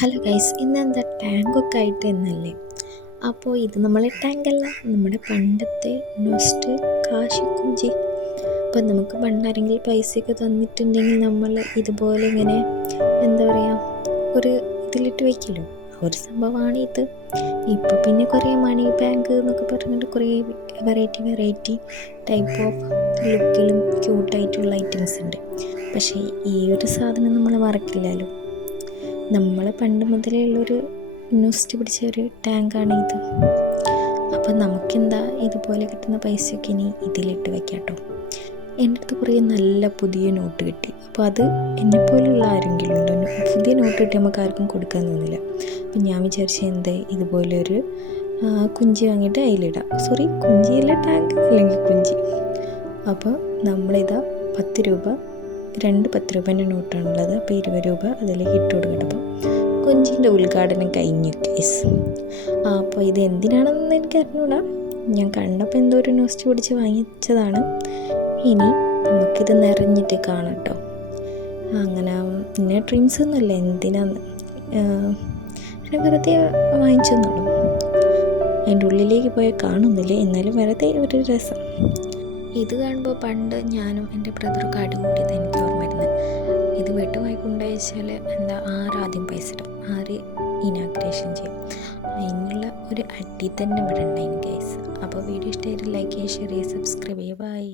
Hello guys, ഇന്നെന്താ ടാങ്കൊക്കെ ആയിട്ട് എന്നല്ലേ? അപ്പോൾ ഇത് നമ്മളെ ടാങ്കല്ല, നമ്മുടെ പണ്ടത്തെ നൊസ്റ്റ് കാശിക്കുഞ്ചി. അപ്പം നമുക്ക് പണ്ടാരെങ്കിലും പൈസയൊക്കെ തന്നിട്ടുണ്ടെങ്കിൽ നമ്മൾ ഇതുപോലെ ഇങ്ങനെ എന്താ പറയുക, ഒരു ഇതിലിട്ട് വയ്ക്കല്ലോ, ഒരു സംഭവമാണ് ഇത്. ഇപ്പോൾ പിന്നെ കുറേ മണി ബാങ്ക് എന്നൊക്കെ പറഞ്ഞിട്ട് കുറേ വെറൈറ്റി ടൈപ്പ് ഓഫ് ലുക്കിലും ക്യൂട്ടായിട്ടുള്ള ഐറ്റംസ് ഉണ്ട്. പക്ഷേ ഈ ഒരു സാധനം നമ്മൾ മറക്കില്ലല്ലോ. നമ്മൾ പണ്ട് മുതലേ ഉള്ളൊരു നൊസ്റ്റ് പിടിച്ച ഒരു ടാങ്കാണ് ഇത്. അപ്പം നമുക്കെന്താ ഇതുപോലെ കിട്ടുന്ന പൈസയൊക്കെ ഇനി ഇതിലിട്ട് വയ്ക്കാം കേട്ടോ. എൻ്റെ അടുത്ത് കുറേ നല്ല പുതിയ നോട്ട് കിട്ടി. അപ്പോൾ അത് എന്നെപ്പോലുള്ള ആരെങ്കിലും ഉണ്ടോ, പുതിയ നോട്ട് കിട്ടി നമുക്ക് ആർക്കും കൊടുക്കാൻ തോന്നില്ല. അപ്പം ഞാൻ വിചാരിച്ച എന്ത് ഇതുപോലെ ഒരു കുഞ്ചി വാങ്ങിയിട്ട് അതിലിടാം. സോറി, കുഞ്ചിയല്ല, ടാങ്ക് അല്ലെങ്കിൽ കുഞ്ചി. അപ്പോൾ നമ്മളിതാ 10 രൂപ, 10 രൂപേൻ്റെ നോട്ടാണുള്ളത്. അപ്പോൾ 20 രൂപ അതിലേക്ക് ഇട്ട് കൊടുക്കണം. കൊഞ്ചിൻ്റെ ഉദ്ഘാടനം കഴിഞ്ഞു കേസ്. അപ്പോൾ ഇത് എന്തിനാണെന്ന് എനിക്ക് അറിഞ്ഞൂടാ. ഞാൻ കണ്ടപ്പോൾ എന്തോ ഒരു നൊസ്റ്റ് പിടിച്ച് വാങ്ങിച്ചതാണ്. ഇനി നമുക്കിത് നിറഞ്ഞിട്ട് കാണാം കേട്ടോ. അങ്ങനെ പിന്നെ ഡ്രീംസ് ഒന്നുമില്ല, എന്തിനാന്ന് അങ്ങനെ വെറുതെ വാങ്ങിച്ചെന്നുള്ളൂ. അതിൻ്റെ ഉള്ളിലേക്ക് പോയാൽ കാണുന്നില്ല, എന്നാലും വെറുതെ ഒരു രസം. ഇത് കാണുമ്പോൾ പണ്ട് ഞാനും എൻ്റെ ബ്രദറൊക്കെ അടികൂടിയത് എനിക്ക് ഓർമ്മ വരുന്നത്. ഇത് വീട്ടുമായി കൊണ്ടുവച്ചാൽ എന്താ, ആരാദ്യം പൈസ ഇടും, ആര് ഇനാഗ്രേഷൻ ചെയ്യും, അതിനുള്ള ഒരു അടി തന്നെ ഇവിടെ ഉണ്ടായിരുന്നു ഗൈസ്. അപ്പോൾ വീഡിയോ ഇഷ്ടമായിട്ട് ലൈക്ക് ചെയ്യുക, ഷെയർ ചെയ്യുക, സബ്സ്ക്രൈബ് ചെയ്യുക. ബൈ.